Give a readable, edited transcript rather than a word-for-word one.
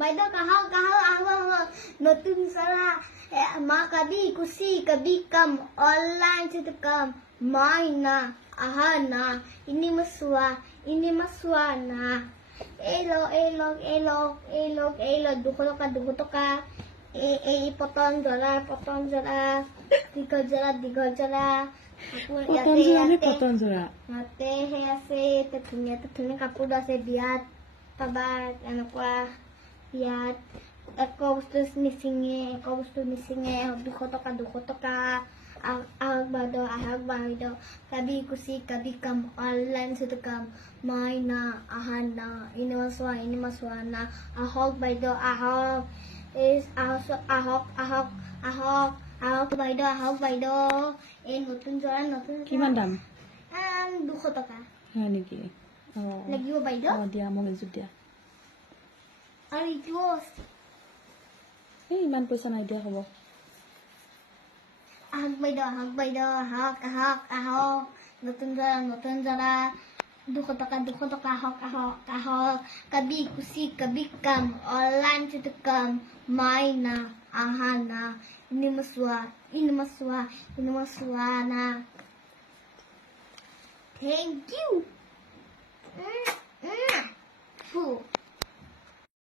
বাইদেউ কাহক আহক নতুন চলা মা কবি খুশি কবি কম অনলাইন से कम মাইনা আহা না ইনি মাসুয়া না এই লগ 200 টকা এই পতন জ্বলা দীঘল জ্বলা পতন জোৰা মাতে হে আছে ধুনীয়া কাপোৰ আছে বিয়াত পাবা এনেকুৱা বিয়াত একো বস্তু নিচিঙে 200 টকা আহক বাইদেউ কবি খুশি কবি কম অনলাইন से कम মাইনা আহা না ইনি মাসুৱা না আহক বাইদেউ আহক বাইদেউ এই নতুন কিমান দাম 200 টকা হয় নেকি লাগিব বাইদেউ দিয়া মোক এযোৰ দিয়া আৰু ইটো এই ইমান পইচা নাই দিয়া হ'ব আহক বাইদেউ আহক নতুন জৰা 200 টকা আহক কবি খুশি কবি কম অনলাইন से कम মাইনা আহা না ইনি মাসুৱা না থ্যাংক ইউ